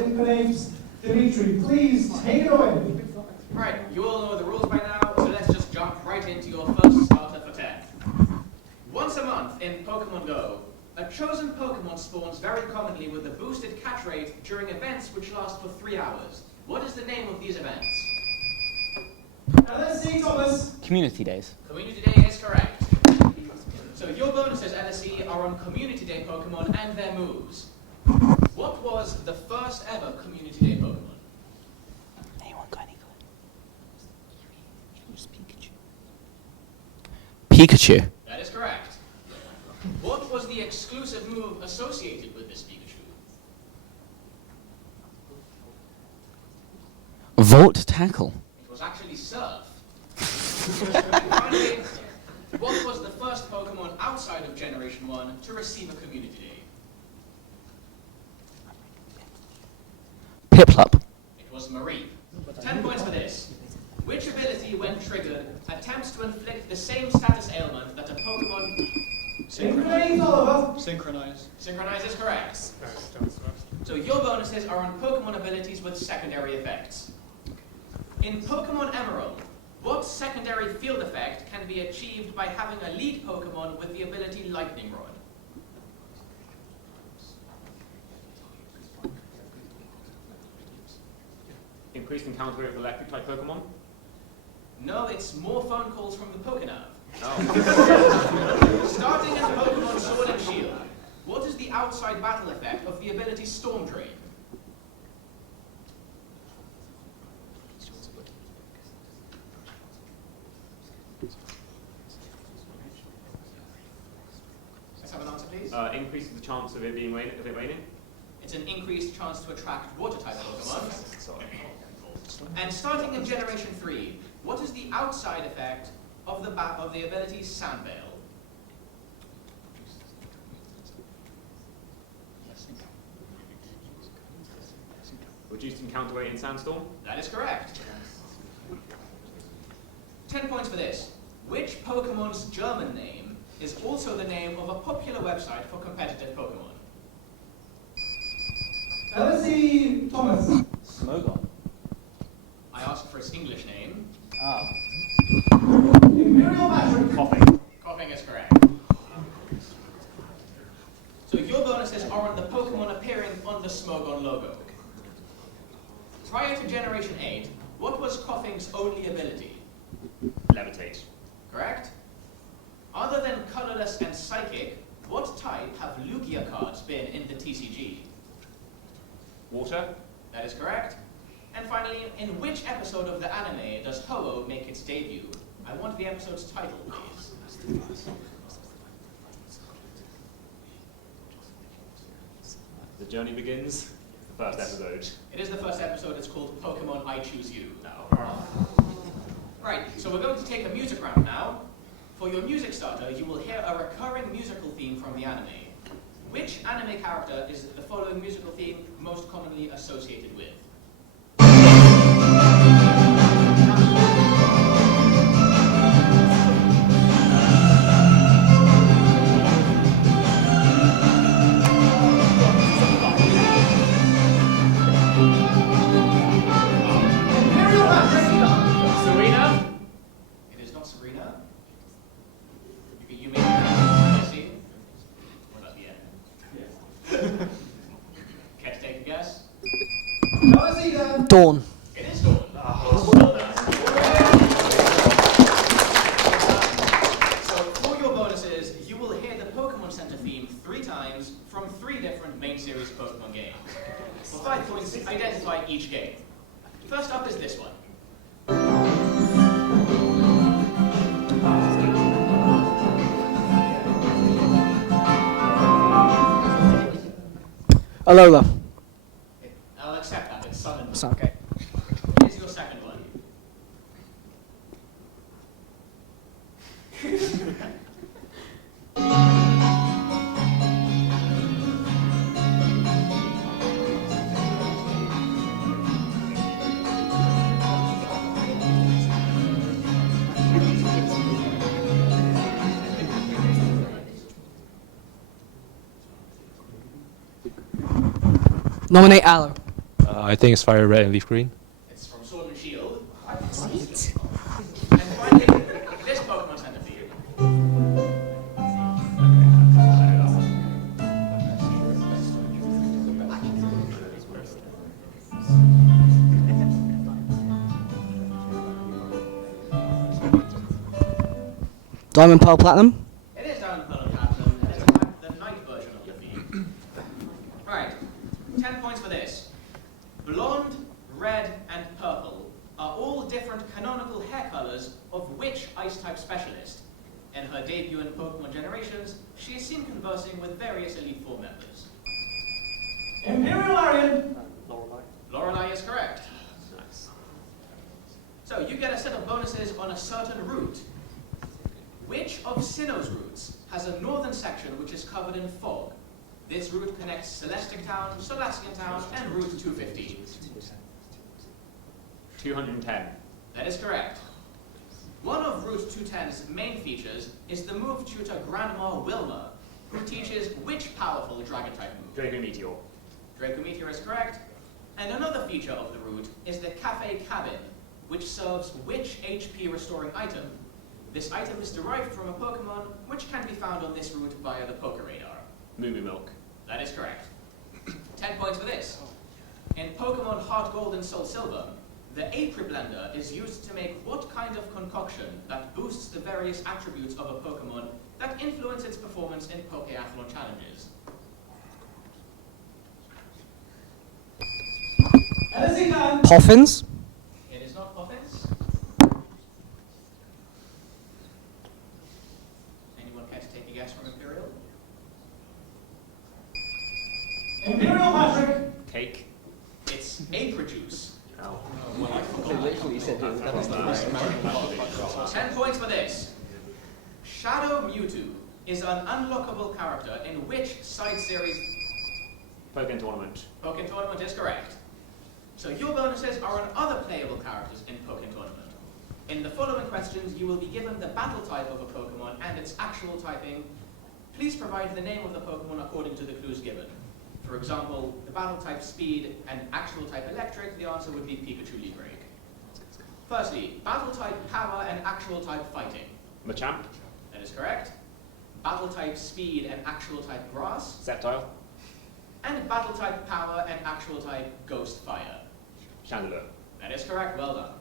Infernapes. Dimitri, please take it away. Right, you all know the rules by now, so let's just jump right into your first starter for 10. Once a month in Pokemon Go, a chosen Pokemon spawns very commonly with a boosted catch rate during events which last for 3 hours. What is the name of these events? LSE, Thomas. Community days. Community Day is correct. So your bonuses, LSE, are on Community Day Pokemon and their moves. What was the first ever Community Day Pokemon? Anyone got any good? Who's Pikachu? Pikachu. That is correct. What was the exclusive move associated with this Pikachu? Volt tackle. It was actually Surf. Finally, what was the first Pokemon outside of Generation 1 to receive a Community Day? Piplup. It was Mareep. 10 points for this. Which ability, when triggered, attempts to inflict the same status ailment that a Pokemon... Synchronize, Oliver. Synchronize. Synchronize is correct. So your bonuses are on Pokemon abilities with secondary effects. In Pokemon Emerald, what secondary field effect can be achieved by having a lead Pokemon with the ability Lightning Rod? Increased encounter with electric type Pokemon? No, it's more phone calls from the Pokénav. Oh. Starting in Pokemon Sword and Shield, what is the outside battle effect of the ability Storm Drain? Let's have an answer, please. Increases the chance of it being raining? It's an increased chance to attract water-type Pokemon. And starting in Generation 3, what is the outside effect of the ability Sandveil? Reduced encounter rate in Sandstorm? That is correct. 10 points for this. Which Pokemon's German name is also the name of a popular website for competitive Pokemon? LSE, Thomas. Smogon. I asked for its English name. Oh. Imperial Battery. Coughing. Coughing is correct. So your bonuses are on the Pokemon appearing on the Smogon logo. Prior to Generation 8, what was Coughing's only ability? Levitate. Correct? Other than Colorless and Psychic, what type have Lugia cards been in the TCG? Water? That is correct. And finally, in which episode of the anime does Ho-Oh make its debut? I want the episode's title, please. The journey begins. The first episode. It is the first episode. It's called Pokemon I Choose You. Right, so we're going to take a music round now. For your music starter, you will hear a recurring musical theme from the anime. Which anime character is the following musical theme most commonly associated with? Serena? It is not Sabrina. You may have seen. What about the end? Care to take a guess? LSE, then. Dawn. It is Dawn. So for your bonuses, you will hear the Pokemon Center theme 3 times from 3 different main series Pokemon games. For 5 points, identify each game. First up is this one. Alola. I'll accept that. It's Sun and Moon. So, okay. Here's your second one. Nominate Aloe. I think it's Fire Red and Leaf Green. It's from Sword and Shield. And finally, this Pokemon Center for you. Diamond, Pearl, Platinum. It is Diamond, Pearl, and Platinum, and it's the night version of the feed. Right, 10 points for this. Blonde, red, and purple are all different canonical hair colors of which Ice-type specialist? In her debut in Pokemon Generations, she is seen conversing with various Elite Four members. Imperial Arian. Lorelei is correct. So you get a set of bonuses on a certain route. Which of Sinnoh's routes has a northern section which is covered in fog? This route connects Celestic Town, Solacian Town, and Route 215. 210. That is correct. One of Route 210's main features is the move tutor Grandma Wilma, who teaches which powerful Dragon-type move? Draco Meteor. Draco Meteor is correct. And another feature of the route is the Cafe Cabin, which serves which HP restoring item? This item is derived from a Pokemon which can be found on this route via the Poké Radar. Moo Moo Milk. That is correct. 10 points for this. In Pokemon Heart Gold and Soul Silver, the Apri Blender is used to make what kind of concoction that boosts the various attributes of a Pokemon that influence its performance in Pokeathlon challenges? LSE time. Poffins. It is not Poffins. Anyone care to take a guess from Imperial? Imperial Patrick. Cake. It's Apri Juice. Oh. 10 points for this. Shadow Mewtwo is an unlockable character in which side series? Pokemon Tournament. Pokemon Tournament is correct. So your bonuses are on other playable characters in Pokemon Tournament. In the following questions, you will be given the battle type of a Pokemon and its actual typing. Please provide the name of the Pokemon according to the clues given. For example, the battle type Speed and actual type Electric, the answer would be Pikachu Libre. Firstly, battle type Power and actual type Fighting. Machamp. That is correct. Battle type Speed and actual type Grass. Sceptile. And battle type Power and actual type Ghost Fire. Chandelure. That is correct, well done.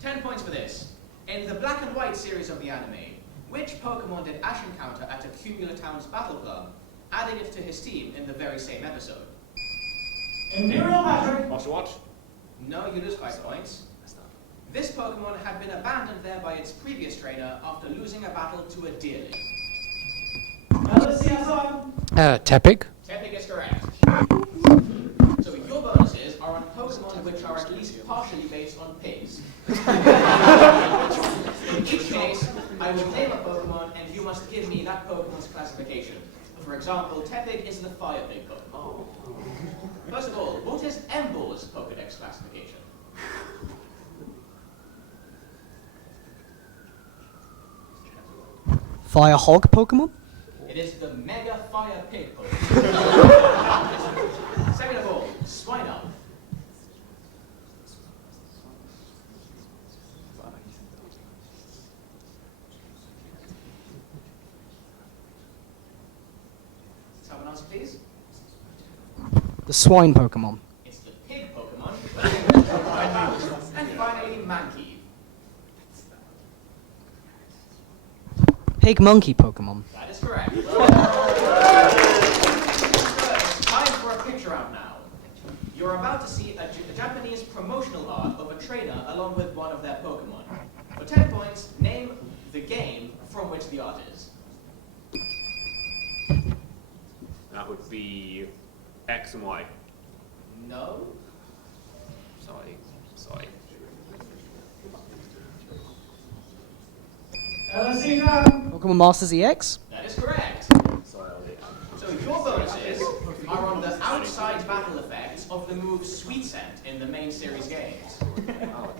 10 points for this. In the Black and White series of the anime, which Pokemon did Ash encounter at a Cumula Town's Battle Club, adding it to his team in the very same episode? Imperial Patrick. Oshawott. No, you lose 5 points. This Pokemon had been abandoned there by its previous trainer after losing a battle to a Deerling. LSE Hassan. Tepig. Tepig is correct. So your bonuses are on Pokemon which are at least partially based on pigs. In each case, I will name a Pokemon and you must give me that Pokemon's classification. For example, Tepig is the Fire Pig Pokemon. First of all, what is Embol's Pokedex classification? Fire Hog Pokemon. It is the Mega Fire Pig Pokemon. Second of all, Swinub. Let's have an answer, please. The Swine Pokemon. It's the Pig Pokemon. And finally, Mankey. Pig Monkey Pokemon. That is correct. It's time for a picture out now. You're about to see a Japanese promotional art of a trainer along with one of their Pokemon. For 10 points, name the game from which the art is. That would be X and Y. No. Sorry. LSE time. Pokemon Masters EX. That is correct. So your bonuses are on the outside battle effects of the move Sweet Scent in the main series games.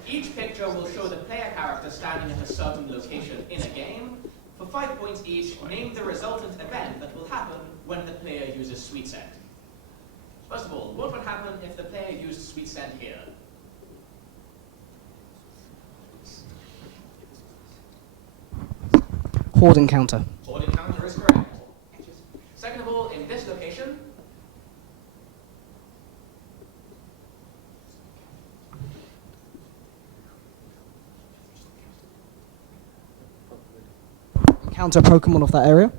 Each picture will show the player character standing at a certain location in a game. For 5 points each, name the resultant event that will happen when the player uses Sweet Scent. First of all, what would happen if the player used Sweet Scent here? Horde encounter. Horde encounter is correct. Second of all, in this location, Encounter Pokemon of that area.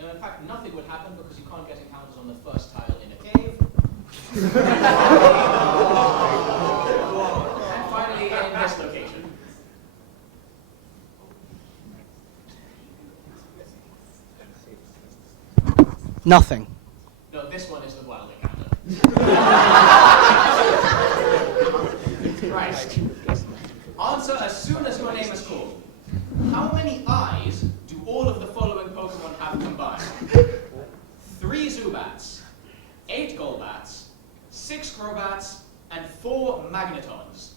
in fact, nothing would happen because you can't get encounters on the first tile in a cave. And finally, in this location. Nothing. No, this one is the wild encounter. Right. Answer as soon as your name is called. How many eyes do all of the following Pokemon have combined? 3 Zubats, 8 Golbats, 6 Crobats, and 4 Magnetons.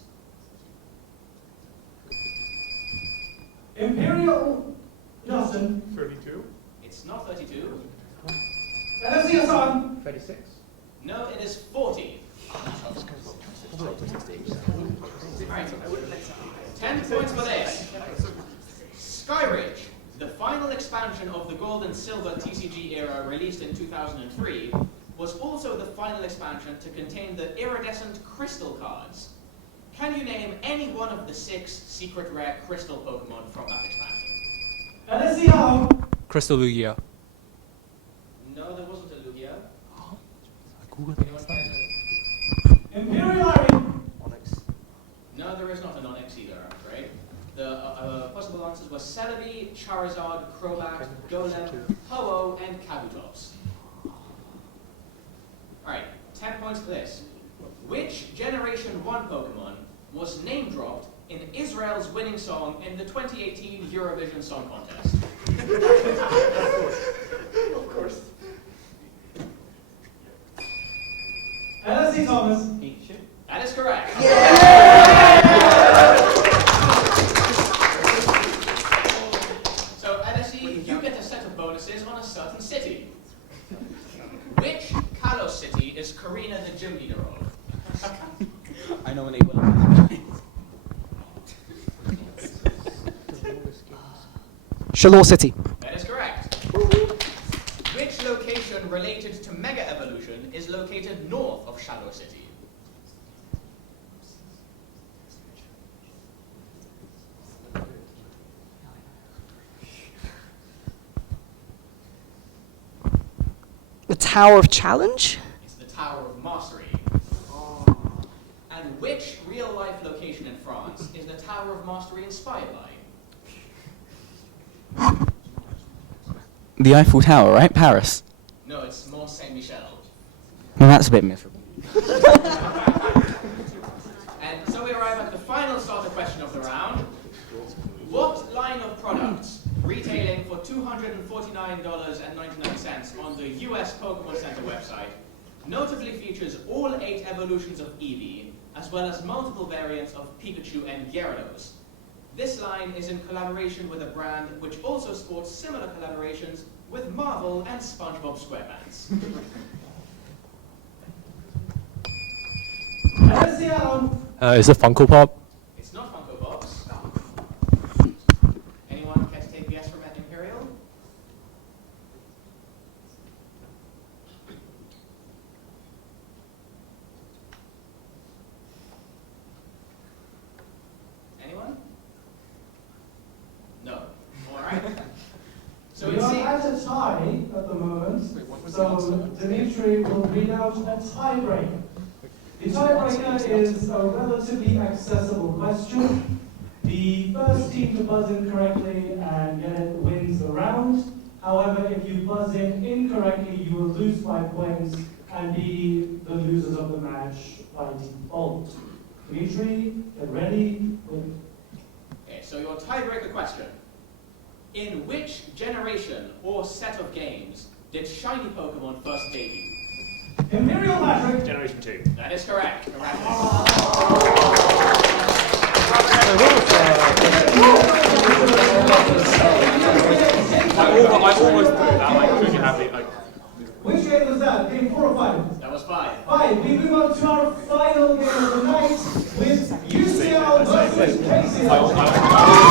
Imperial Justin. 32. It's not 32. LSE Hassan. 36. No, it is 40. Right. 10 points for this. Skyridge, the final expansion of the Gold and Silver TCG era released in 2003, was also the final expansion to contain the iridescent crystal cards. Can you name any one of the 6 secret rare crystal Pokemon from that expansion? LSE Hao. Crystal Lugia. No, there wasn't a Lugia. Google Anyone care to- Imperial Ari. No, there is not an Onyx either, I'm afraid. The possible answers were Celebi, Charizard, Crobat, Golem, Ho-Oh, and Kabutops. Alright, 10 points for this. Which Generation 1 Pokemon was name-dropped in Israel's winning song in the 2018 Eurovision Song Contest? Of course. LSE Thomas. That is correct. So, LSE, you get a set of bonuses on a certain city. Which Kalos city is Karina the gym leader of? I nominate one of them. Shalor City. That is correct. Which location related to Mega Evolution is located north of Shadow City? The Tower of Challenge? It's the Tower of Mastery. And which real-life location in France is the Tower of Mastery inspired by? The Eiffel Tower, right? Paris. No, it's Mont Saint-Michel. Well, that's a bit miserable. And so we arrive at the final starter question of the round. What line of products, retailing for $249.99 on the US Pokémon Center website, notably features all 8 evolutions of Eevee, as well as multiple variants of Pikachu and Gyarados? This line is in collaboration with a brand which also sports similar collaborations with Marvel and SpongeBob SquarePants. LSE Alon. Is it Funko Pop? It's not Funko Pops. Anyone care to take the S from Imperial? Anyone? No. All right. So We it are seems. at a tie at the moment, so Dimitri will read out a tiebreaker. The tiebreaker is a relatively accessible question. The first team to buzz in correctly and get it wins the round. However, if you buzz in incorrectly, you will lose 5 points and be the losers of the match by default. Dimitri, get ready. Okay, so your tiebreaker question. In which generation or set of games did Shiny Pokemon first debut? Imperial Patrick. Generation 2. That is correct. I almost put that, like, really happy. Like, Which game was that? Game 4 or 5? That was 5. 5. We move on to our final game of the night with UCL versus KCL.